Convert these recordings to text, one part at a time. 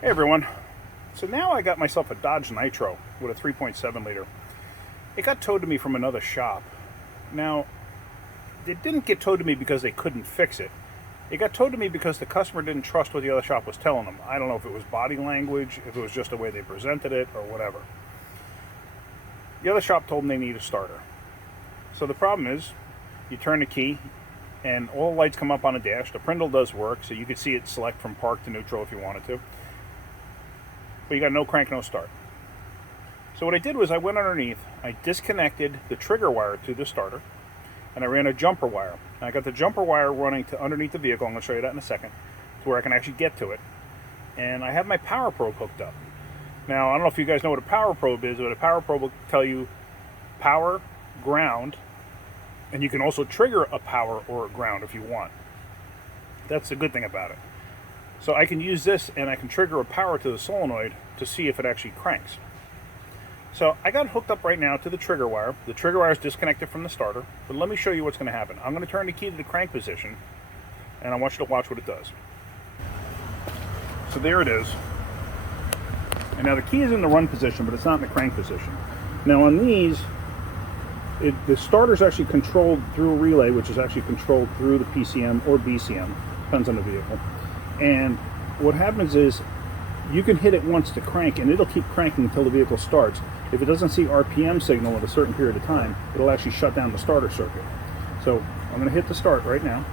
Hey everyone. So now I got myself a Dodge Nitro with a 3.7 liter. It got towed to me from another shop. Now, it didn't get towed to me because they couldn't fix it. It got towed to me because the customer didn't trust what the other shop was telling them. I don't know if it was body language, if it was just the way they presented it, or whatever. The other shop told them they need a starter. So the problem is, you turn the key, and all the lights come up on the dash. The Prindle does work, so you could see it select from park to neutral if you wanted to. But you got no crank, no start. So what I did was I went underneath, I disconnected the trigger wire to the starter, and I ran a jumper wire. And I got the jumper wire running to underneath the vehicle, I'm going to show you that in a second, to where I can actually get to it. And I have my power probe hooked up. Now, I don't know if you guys know what a power probe is, but a power probe will tell you power, ground, and you can also trigger a power or a ground if you want. That's the good thing about it. So I can use this and I can trigger a power to the solenoid to see if it actually cranks. So I got it hooked up right now to the trigger wire. The trigger wire is disconnected from the starter, but let me show you what's going to happen. I'm going to turn the key to the crank position, and I want you to watch what it does. So there it is. And now the key is in the run position, but it's not in the crank position. Now on these, the starter is actually controlled through a relay, which is actually controlled through the PCM or BCM, depends on the vehicle. And what happens is you can hit it once to crank and it'll keep cranking until the vehicle starts. If it doesn't see RPM signal at a certain period of time, it'll actually shut down the starter circuit. So I'm going to hit the start right now.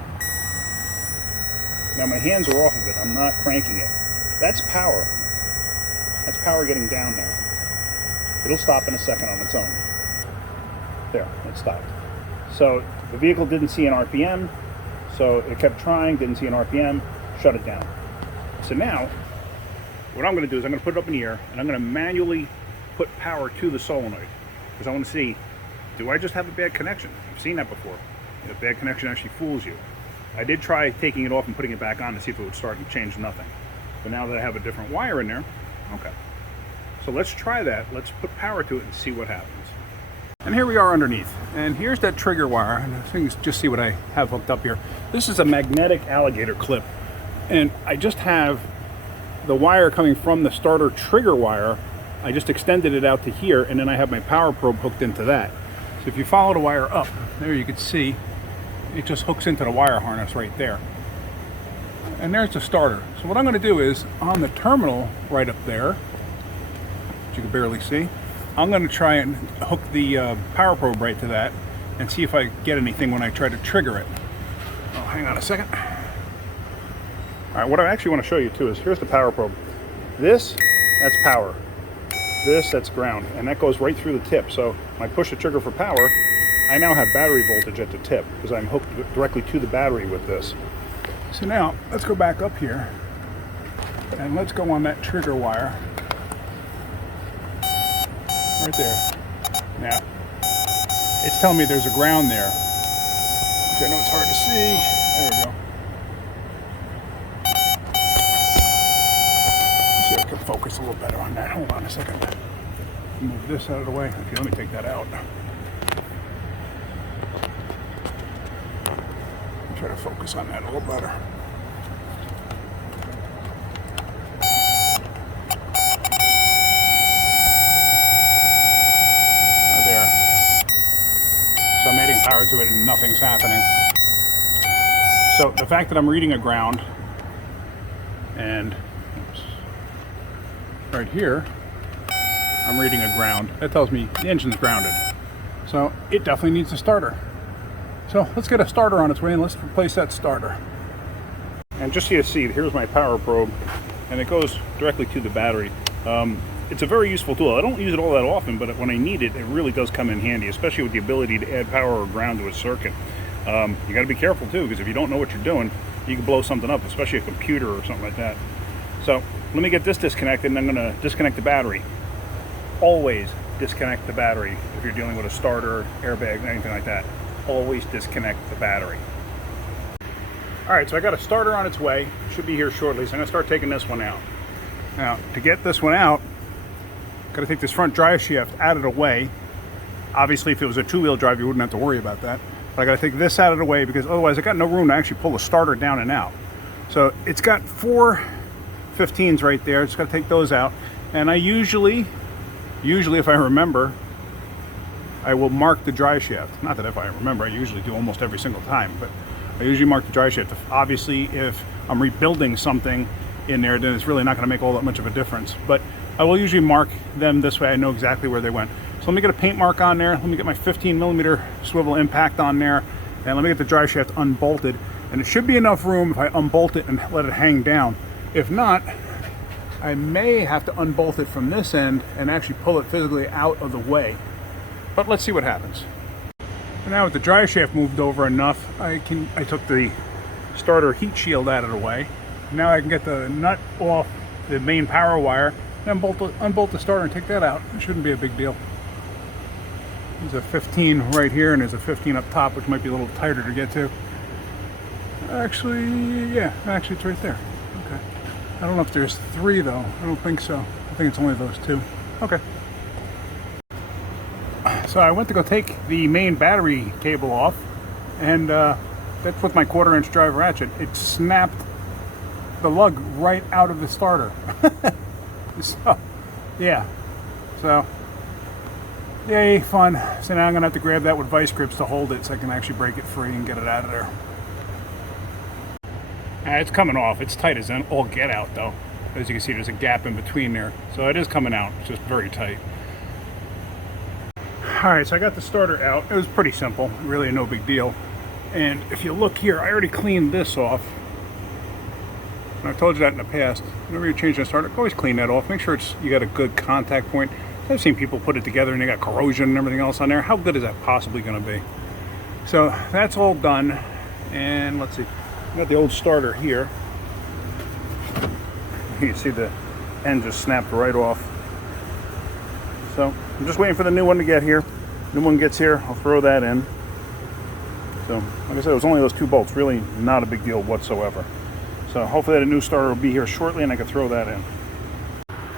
Now my hands are off of it. I'm not cranking it. That's power. That's power getting down now. It'll stop in a second on its own. There, it stopped. So the vehicle didn't see an RPM, so it kept trying, didn't see an RPM, shut it down. So now, what I'm going to do is I'm going to put it up in the air, and I'm going to manually put power to the solenoid, because I want to see, do I just have a bad connection? I've seen that before. A bad connection actually fools you. I did try taking it off and putting it back on to see if it would start and change nothing. But now that I have a different wire in there, okay. So let's try that. Let's put power to it and see what happens. And here we are underneath, and here's that trigger wire, and I think just see what I have hooked up here. This is a magnetic alligator clip, and I just have the wire coming from the starter trigger wire. I just extended it out to here, and then I have my power probe hooked into that. So if you follow the wire up, there you can see it just hooks into the wire harness right there. And there's the starter. So what I'm going to do is, on the terminal right up there, which you can barely see, I'm going to try and hook the power probe right to that and see if I get anything when I try to trigger it. Oh, hang on a second. All right, what I actually want to show you too is, here's the power probe. This, that's power. This, that's ground, and that goes right through the tip. So when I push the trigger for power, I now have battery voltage at the tip because I'm hooked directly to the battery with this. So now, let's go back up here and let's go on that trigger wire. Right there. Now, it's telling me there's a ground there, which I know it's hard to see. There we go. Let's see if I can focus a little better on that. Hold on a second. Move this out of the way. Okay, let me take that out. Try to focus on that a little better. So I'm adding power to it and nothing's happening. So the fact that I'm reading a ground, and oops, right here, I'm reading a ground, that tells me the engine's grounded. So it definitely needs a starter. So let's get a starter on its way and let's replace that starter. And just so you see, here's my power probe, and it goes directly to the battery. It's a very useful tool. I don't use it all that often, but when I need it, it really does come in handy, especially with the ability to add power or ground to a circuit. You got to be careful too, because if you don't know what you're doing, you can blow something up, especially a computer or something like that. So let me get this disconnected, and I'm going to disconnect the battery. Always disconnect the battery if you're dealing with a starter, airbag, anything like that. Always disconnect the battery. All right, so I got a starter on its way. It should be here shortly, so I'm going to start taking this one out. Now, to get this one out, got to take this front drive shaft out of the way. Obviously, if it was a two-wheel drive, you wouldn't have to worry about that. But I got to take this out of the way because otherwise I got no room to actually pull the starter down and out. So it's got 4 15s right there. Just got to take those out. And I usually if I remember, I will mark the dry shaft. Not that if I remember, I usually do almost every single time, but I usually mark the dry shaft. Obviously, if I'm rebuilding something in there, then it's really not going to make all that much of a difference. But I will usually mark them this way. I know exactly where they went. So let me get a paint mark on there. Let me get my 15mm swivel impact on there. And let me get the dry shaft unbolted. And it should be enough room if I unbolt it and let it hang down. If not, I may have to unbolt it from this end and actually pull it physically out of the way. But let's see what happens. And now with the dry shaft moved over enough, I took the starter heat shield out of the way. Now I can get the nut off the main power wire, and unbolt the starter and take that out. It shouldn't be a big deal. There's a 15 right here, and there's a 15 up top, which might be a little tighter to get to. Actually, yeah, actually it's right there. Okay. I don't know if there's 3 though. I don't think so. I think it's only those 2. Okay. So I went to go take the main battery cable off, and that's with my 1/4-inch drive ratchet. It snapped the lug right out of the starter. So, yeah. So, yay, fun. So now I'm going to have to grab that with vice grips to hold it so I can actually break it free and get it out of there. It's coming off. It's tight as all get out, though. As you can see, there's a gap in between there. So it is coming out. It's just very tight. Alright, so I got the starter out. It was pretty simple. Really no big deal. And if you look here, I already cleaned this off. And I've told you that in the past. Whenever you're changing a starter, always clean that off. Make sure you got a good contact point. I've seen people put it together and they got corrosion and everything else on there. How good is that possibly going to be? So that's all done. And let's see. I got the old starter here. You can see the end just snapped right off. So I'm just waiting for the new one to get here. New one gets here, I'll throw that in. So like I said, it was only those 2 bolts. Really not a big deal whatsoever. So hopefully the new starter will be here shortly and I can throw that in.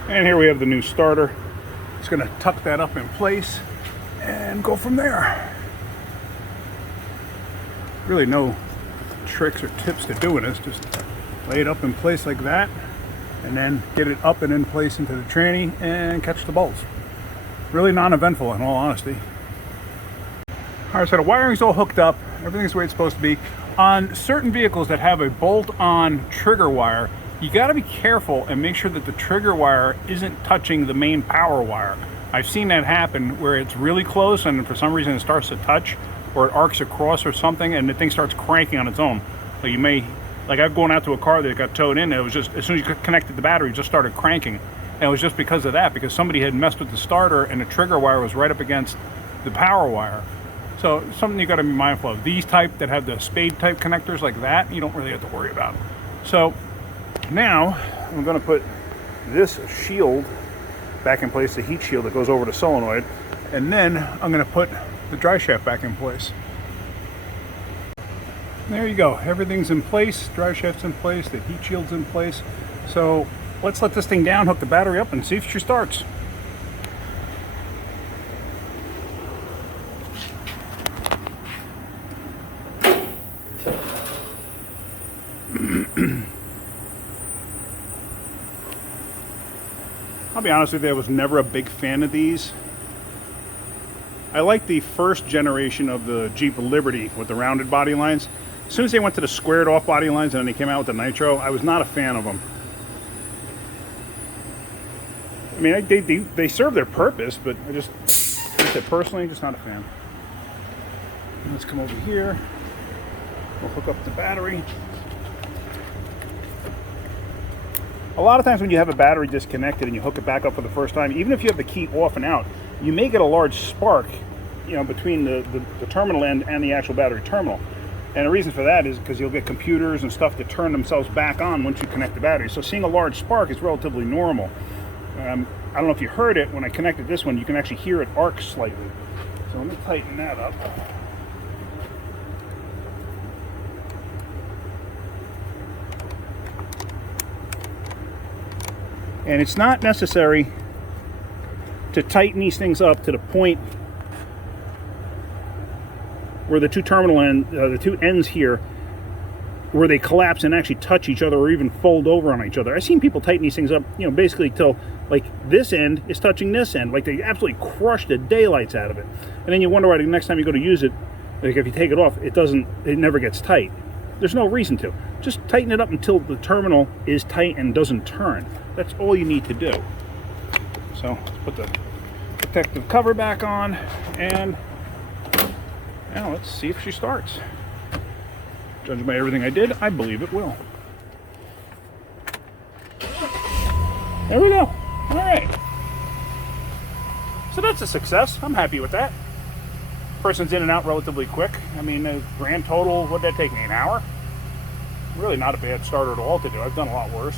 And here we have the new starter. Just going to tuck that up in place and go from there. Really no tricks or tips to doing this. Just lay it up in place like that and then get it up and in place into the tranny and catch the bolts. Really non-eventful in all honesty. Alright, so the wiring's all hooked up. Everything's the way it's supposed to be. On certain vehicles that have a bolt-on trigger wire, you got to be careful and make sure that the trigger wire isn't touching the main power wire. I've seen that happen where it's really close and for some reason it starts to touch or it arcs across or something and the thing starts cranking on its own. So you may, like I've gone out to a car that got towed in, it was just, as soon as you connected the battery, it just started cranking. And it was just because of that, because somebody had messed with the starter and the trigger wire was right up against the power wire. So something you got to be mindful of. These type that have the spade type connectors like that, you don't really have to worry about. So now I'm going to put this shield back in place, the heat shield that goes over the solenoid, and then I'm going to put the dry shaft back in place. There you go. Everything's in place. Dry shaft's in place. The heat shield's in place. So let's let this thing down, hook the battery up, and see if she starts. I'll be honest with you, I was never a big fan of these. I like the first generation of the Jeep Liberty with the rounded body lines. As soon as they went to the squared off body lines and then they came out with the nitro, I was not a fan of them. I mean, they serve their purpose, but I just, personally, just not a fan. Let's come over here. We'll hook up the battery. A lot of times when you have a battery disconnected and you hook it back up for the first time, even if you have the key off and out, you may get a large spark, you know, between the terminal end and the actual battery terminal. And the reason for that is because you'll get computers and stuff that turn themselves back on once you connect the battery. So seeing a large spark is relatively normal. I don't know if you heard it when I connected this one, you can actually hear it arc slightly. So let me tighten that up. And it's not necessary to tighten these things up to the point where the two ends here where they collapse and actually touch each other or even fold over on each other. I've seen people tighten these things up, you know, basically till like this end is touching this end, like they absolutely crush the daylights out of it. And then you wonder why the next time you go to use it, like if you take it off, it never gets tight. There's no reason to. Just tighten it up until the terminal is tight and doesn't turn. That's all you need to do. So let's put the protective cover back on, and now let's see if she starts. Judging by everything I did, I believe it will. There we go. All right. So that's a success. I'm happy with that. Person's in and out relatively quick. I mean, the grand total, what did that take me, an hour? Really not a bad starter at all to do. I've done a lot worse.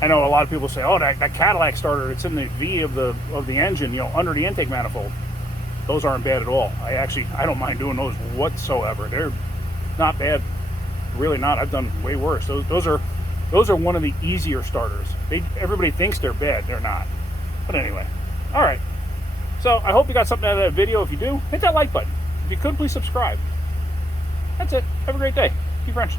I know a lot of people say, oh, that Cadillac starter, it's in the V of the engine, you know, under the intake manifold. Those aren't bad at all. I don't mind doing those whatsoever. They're not bad, really not. I've done way worse. Those are one of the easier starters. Everybody thinks they're bad. They're not. But anyway, all right. So I hope you got something out of that video. If you do, hit that like button. If you could, please subscribe. That's it. Have a great day. Gearwrench.